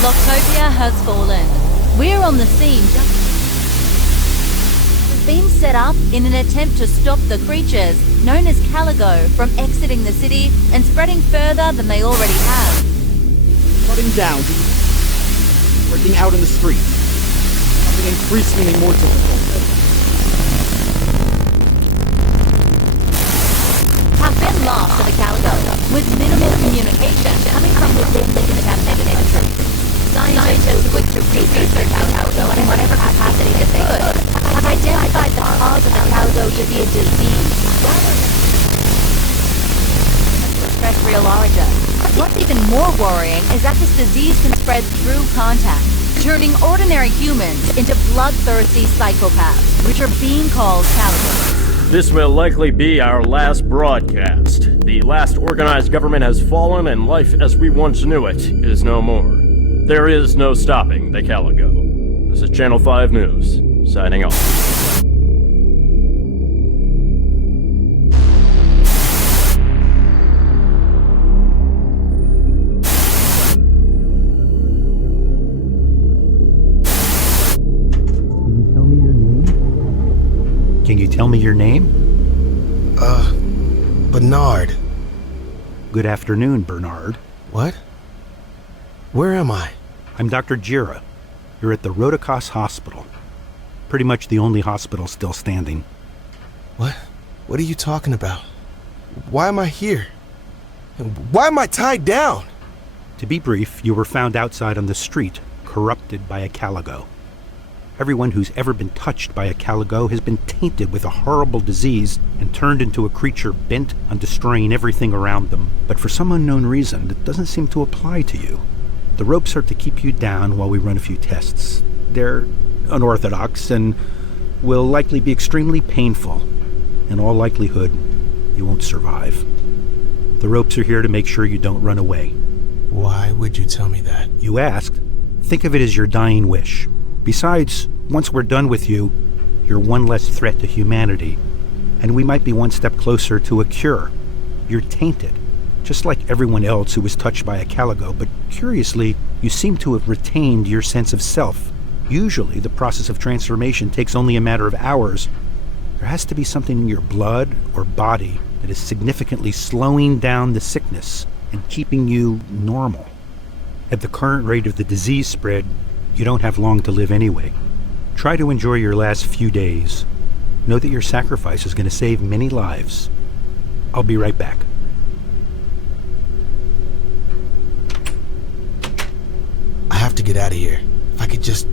Blocktopia has fallen. We're on the scene. It's been set up in an attempt to stop the creatures, known as Caligan, from exiting the city and spreading further than they already have. Shutting down, working out in the streets, becoming increasingly more difficult. Have been lost to the Caligan, with minimal communication coming from within the contaminated troops. Scientists quick to research the Caligan in whatever capacity that they could have identified the cause of the Caligan to be a disease rather than extraterrestrial origin. What's even more worrying is that this disease can spread through contact, turning ordinary humans into bloodthirsty psychopaths, which are being called Caligans. This will likely be our last broadcast. The last organized government has fallen, and life as we once knew it is no more. There is no stopping the Caligan. This is Channel 5 News, signing off. Can you tell me your name? Bernard. Good afternoon, Bernard. What? Where am I? I'm Dr. Jira. You're at the Rhodocos Hospital. Pretty much the only hospital still standing. What? What are you talking about? Why am I here? Why am I tied down? To be brief, you were found outside on the street, corrupted by a Caligan. Everyone who's ever been touched by a Caligan has been tainted with a horrible disease and turned into a creature bent on destroying everything around them. But for some unknown reason, it doesn't seem to apply to you. The ropes are to keep you down while we run a few tests. They're unorthodox and will likely be extremely painful. In all likelihood, you won't survive. The ropes are here to make sure you don't run away. Why would you tell me that? You asked. Think of it as your dying wish. Besides, once we're done with you, you're one less threat to humanity, and we might be one step closer to a cure. You're tainted, just like everyone else who was touched by a Caligan, but curiously, you seem to have retained your sense of self. Usually, the process of transformation takes only a matter of hours. There has to be something in your blood or body that is significantly slowing down the sickness and keeping you normal. At the current rate of the disease spread, you don't have long to live anyway. Try to enjoy your last few days. Know that your sacrifice is going to save many lives. I'll be right back. I have to get out of here. If I could just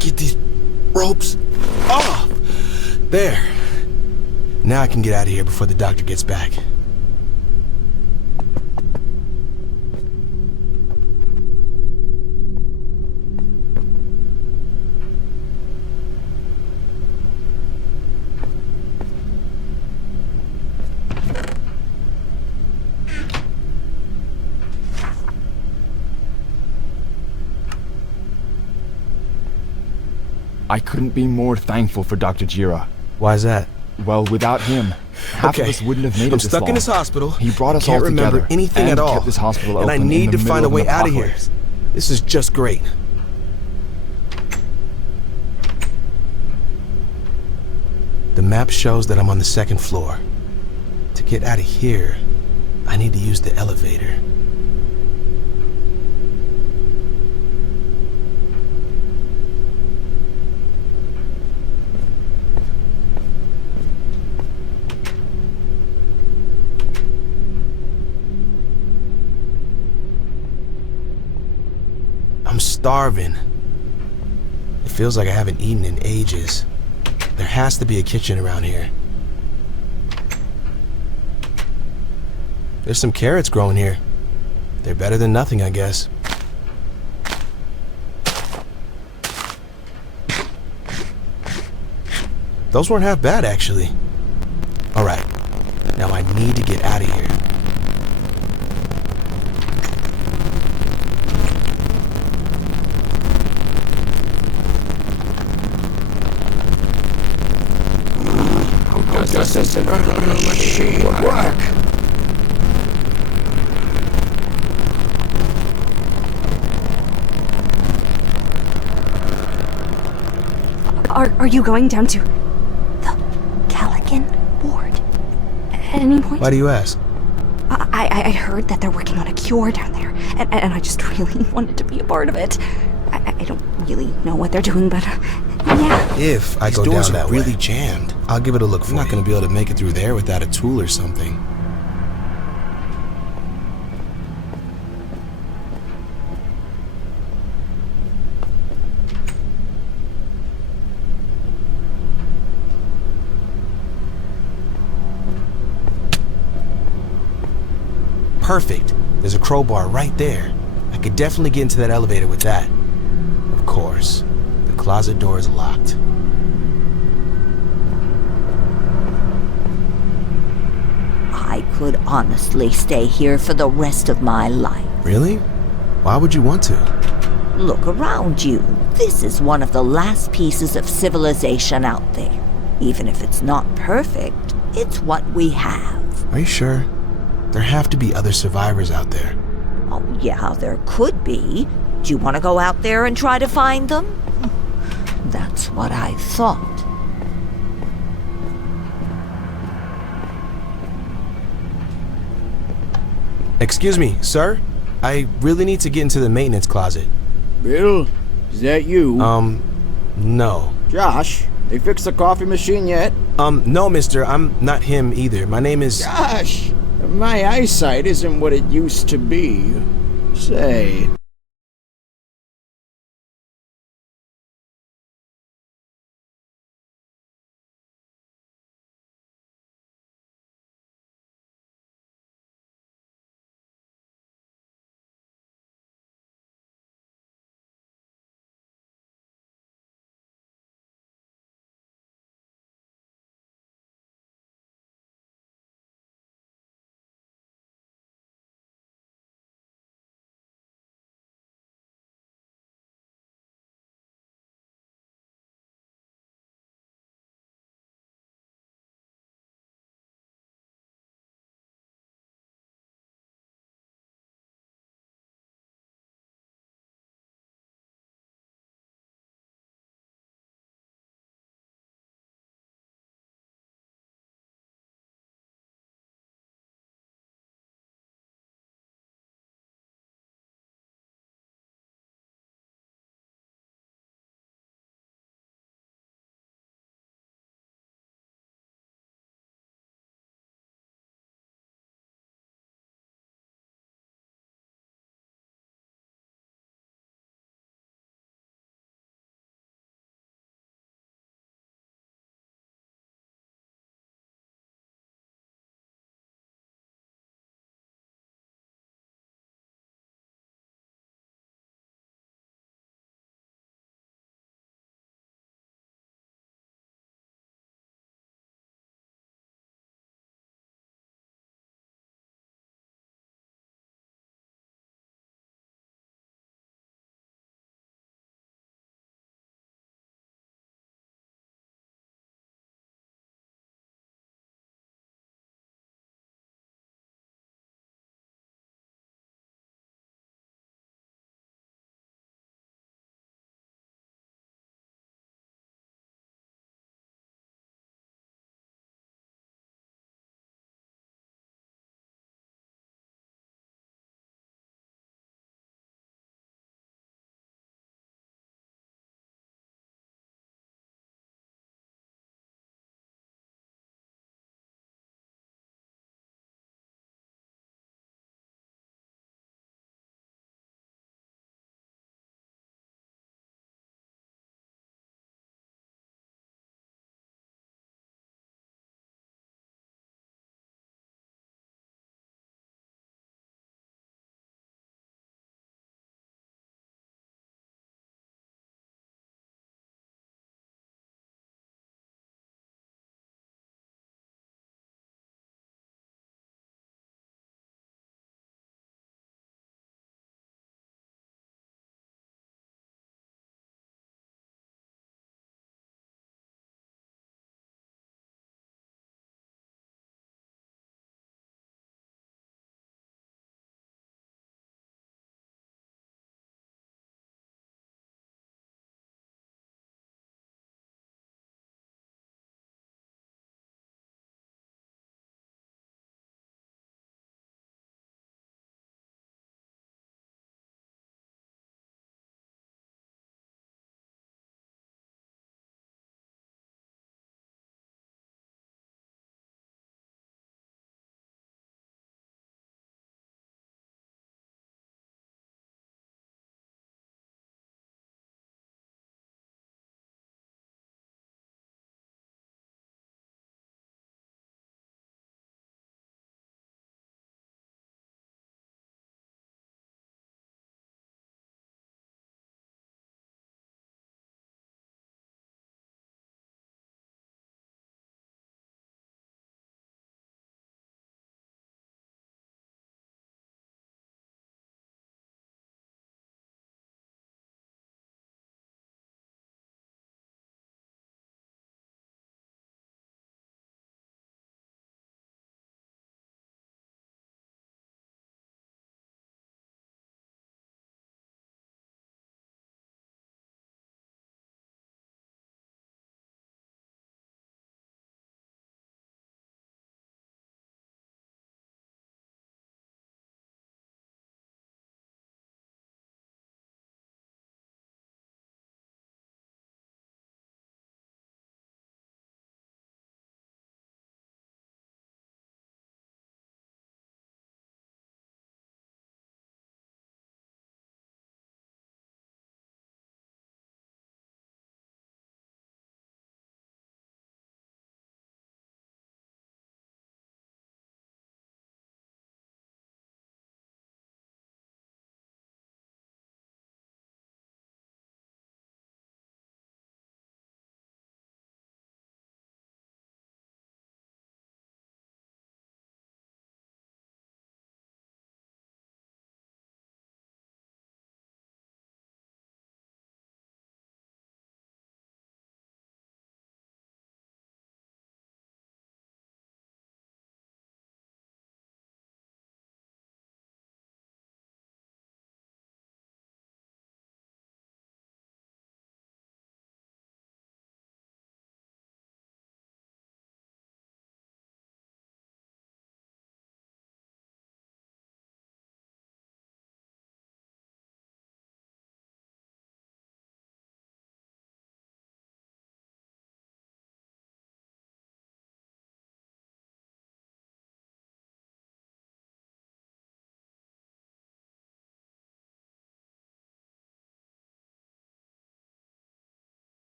get these ropes off. There. Now I can get out of here before the doctor gets back. I couldn't be more thankful for Dr. Jira. Why's that? Well, without him, half of us wouldn't have made it this long. I'm stuck in this hospital. He brought us Can't all together remember anything and at all. kept this hospital and I open need in the to find a middle way of out of here. apocalypse. This is just great. The map shows that I'm on the second floor. To get out of here, I need to use the elevator. I'm starving. It feels like I haven't eaten in ages. There has to be a kitchen around here. There's some carrots growing here. They're better than nothing, I guess. Those weren't half bad, actually. Alright, now I need to get out of here. machine would work. Are you going down to the Caligan ward at any point? Why do you ask? I heard that they're working on a cure down there, and I just really wanted to be a part of it. I don't really know what they're doing, but yeah. If I go doors down that are really way, jammed. I'll give it a look. I'm not going to be able to make it through there without a tool or something. Perfect. There's a crowbar right there. I could definitely get into that elevator with that. Of course, the closet door is locked. I could honestly stay here for the rest of my life. Really? Why would you want to? Look around you. This is one of the last pieces of civilization out there. Even if it's not perfect, it's what we have. Are you sure? There have to be other survivors out there. Oh, yeah, there could be. Do you want to go out there and try to find them? That's what I thought. Excuse me, sir? I really need to get into the maintenance closet. Bill, is that you? No. Josh, they fixed the coffee machine yet? No, mister, I'm not him either. My name is... Gosh, my eyesight isn't what it used to be. Say,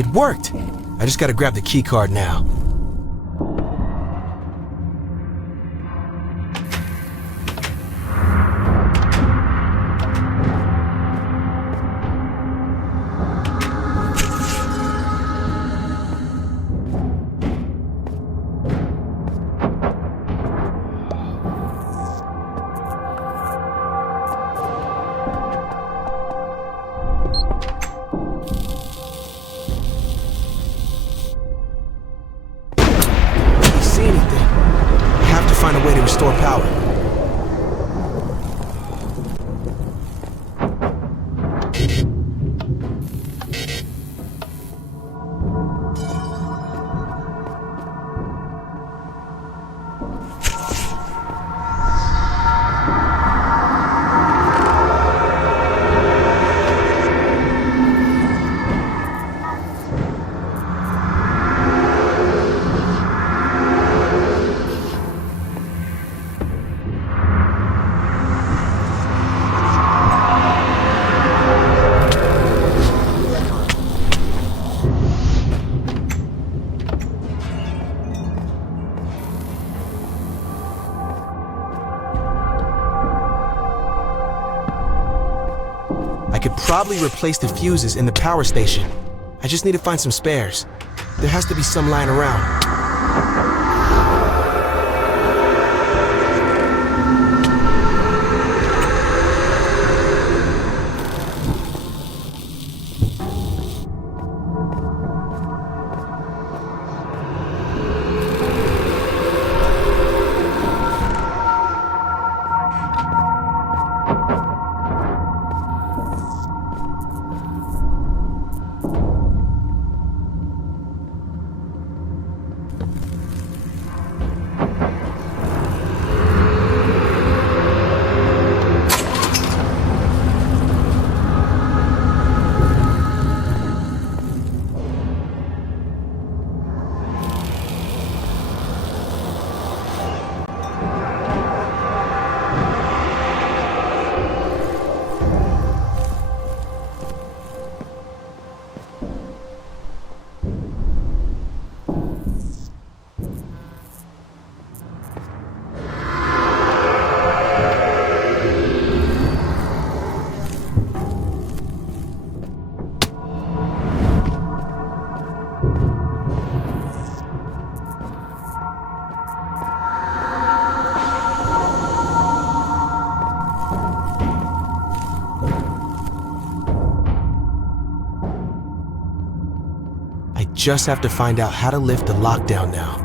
It worked! I just gotta grab the key card now. Find a way to restore power. I could probably replace the fuses in the power station. I just need to find some spares. There has to be some lying around. Just have to find out how to lift the lockdown now.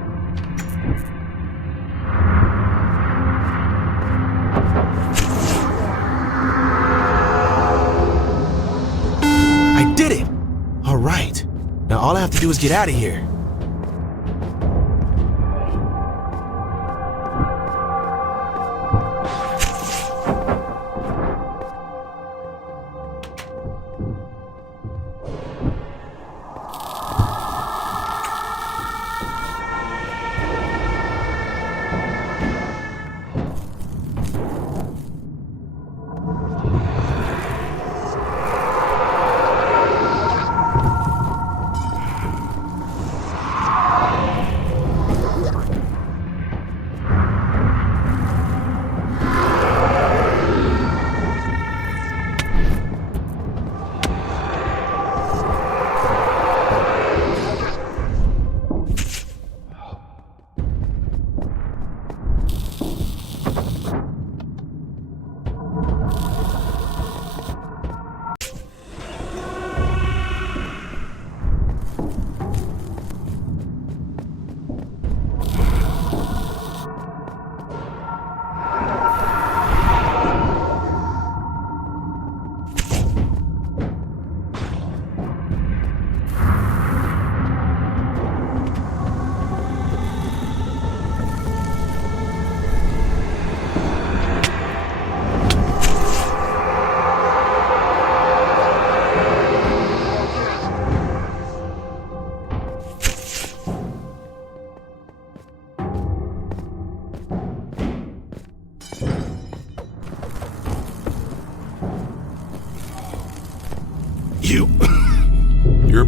I did it! All right. Now all I have to do is get out of here.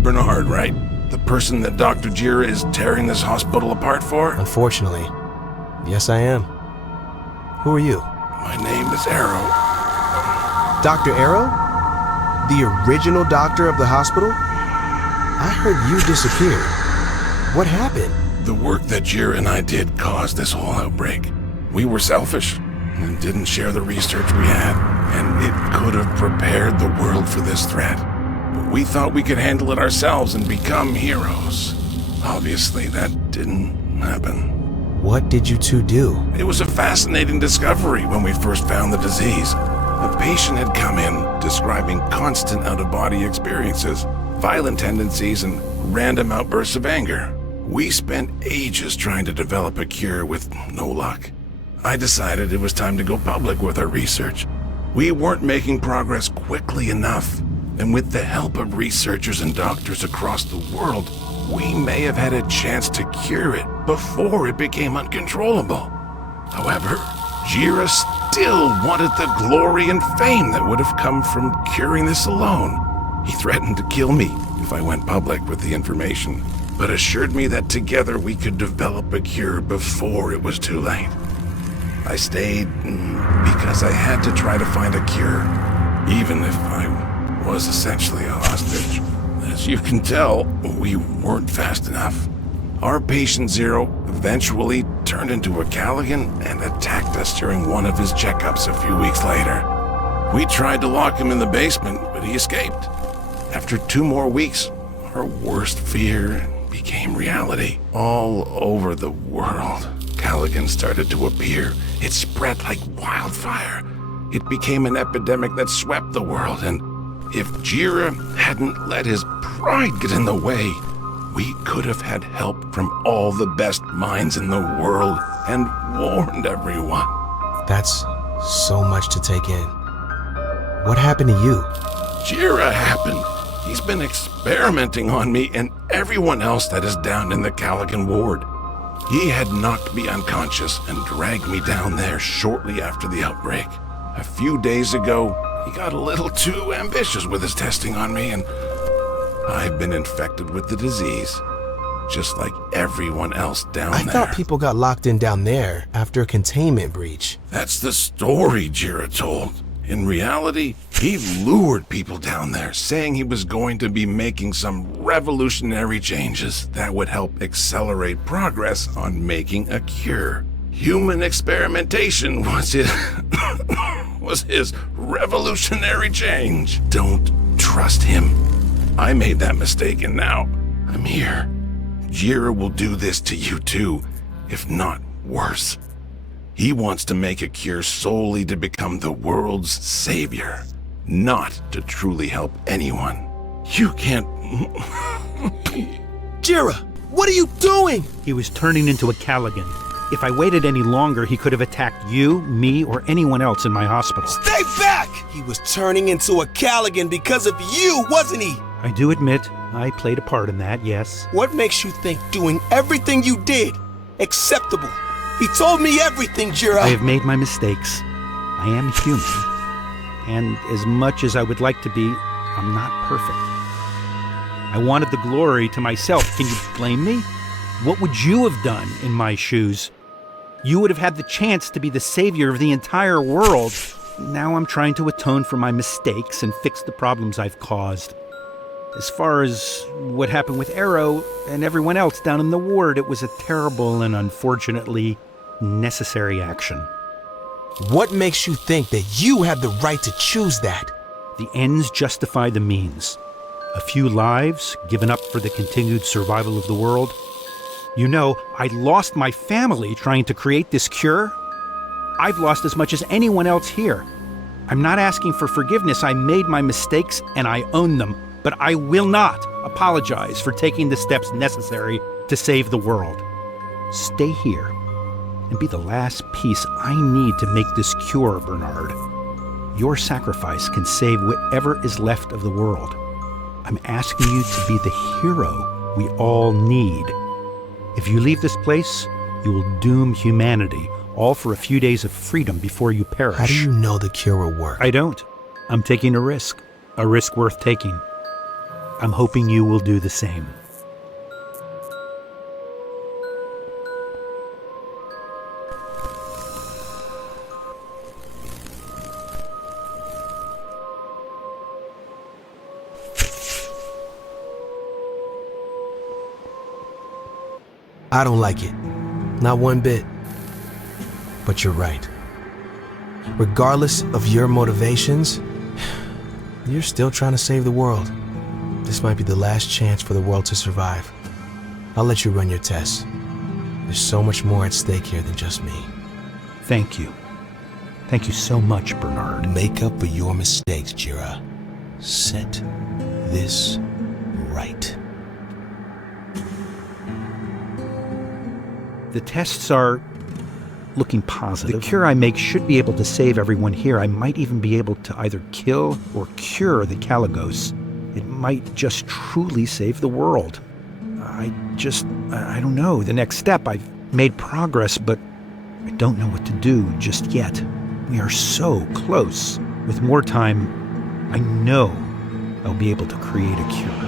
Bernard, right? The person that Dr. Jira is tearing this hospital apart for? Unfortunately, yes I am. Who are you? My name is Arrow. Dr. Arrow? The original doctor of the hospital? I heard you disappeared. What happened? The work that Jira and I did caused this whole outbreak. We were selfish and didn't share the research we had, and it could have prepared the world for this threat. But we thought we could handle it ourselves and become heroes. Obviously, that didn't happen. What did you two do? It was a fascinating discovery when we first found the disease. A patient had come in describing constant out-of-body experiences, violent tendencies, and random outbursts of anger. We spent ages trying to develop a cure with no luck. I decided it was time to go public with our research. We weren't making progress quickly enough, and with the help of researchers and doctors across the world, we may have had a chance to cure it before it became uncontrollable. However, Jira still wanted the glory and fame that would have come from curing this alone. He threatened to kill me if I went public with the information, but assured me that together we could develop a cure before it was too late. I stayed because I had to try to find a cure, even if I was essentially a hostage. As you can tell, we weren't fast enough. Our patient Zero eventually turned into a Caligan and attacked us during one of his checkups a few weeks later. We tried to lock him in the basement, but he escaped. After 2 more weeks, our worst fear became reality. All over the world, Caligan started to appear. It spread like wildfire. It became an epidemic that swept the world, and if Jira hadn't let his pride get in the way, we could have had help from all the best minds in the world and warned everyone. That's so much to take in. What happened to you? Jira happened. He's been experimenting on me and everyone else that is down in the Caligan ward. He had knocked me unconscious and dragged me down there shortly after the outbreak. A few days ago, he got a little too ambitious with his testing on me, and I've been infected with the disease, just like everyone else down there. I thought people got locked in down there after a containment breach. That's the story Jira told. In reality, he lured people down there, saying he was going to be making some revolutionary changes that would help accelerate progress on making a cure. Human experimentation was his revolutionary change. Don't trust him. I made that mistake, and now I'm here. Jira will do this to you too, if not worse. He wants to make a cure solely to become the world's savior, not to truly help anyone. You can't... Jira, what are you doing? He was turning into a Caligan. If I waited any longer, he could have attacked you, me, or anyone else in my hospital. Stay back! He was turning into a Caligan because of you, wasn't he? I do admit, I played a part in that, yes. What makes you think doing everything you did acceptable? He told me everything, Jira. I have made my mistakes. I am human. And as much as I would like to be, I'm not perfect. I wanted the glory to myself. Can you blame me? What would you have done in my shoes? You would have had the chance to be the savior of the entire world. Now I'm trying to atone for my mistakes and fix the problems I've caused. As far as what happened with Arrow and everyone else down in the ward, it was a terrible and unfortunately necessary action. What makes you think that you have the right to choose that? The ends justify the means. A few lives given up for the continued survival of the world. You know, I lost my family trying to create this cure. I've lost as much as anyone else here. I'm not asking for forgiveness. I made my mistakes and I own them. But I will not apologize for taking the steps necessary to save the world. Stay here and be the last piece I need to make this cure, Bernard. Your sacrifice can save whatever is left of the world. I'm asking you to be the hero we all need. If you leave this place, you will doom humanity, all for a few days of freedom before you perish. How do you know the cure will work? I don't. I'm taking a risk worth taking. I'm hoping you will do the same. I don't like it. Not one bit. But you're right. Regardless of your motivations, you're still trying to save the world. This might be the last chance for the world to survive. I'll let you run your tests. There's so much more at stake here than just me. Thank you. Thank you so much, Bernard. Make up for your mistakes, Jira. Set this right. The tests are looking positive. The cure I make should be able to save everyone here. I might even be able to either kill or cure the Caligos. It might just truly save the world. I don't know. The next step, I've made progress, but I don't know what to do just yet. We are so close. With more time, I know I'll be able to create a cure.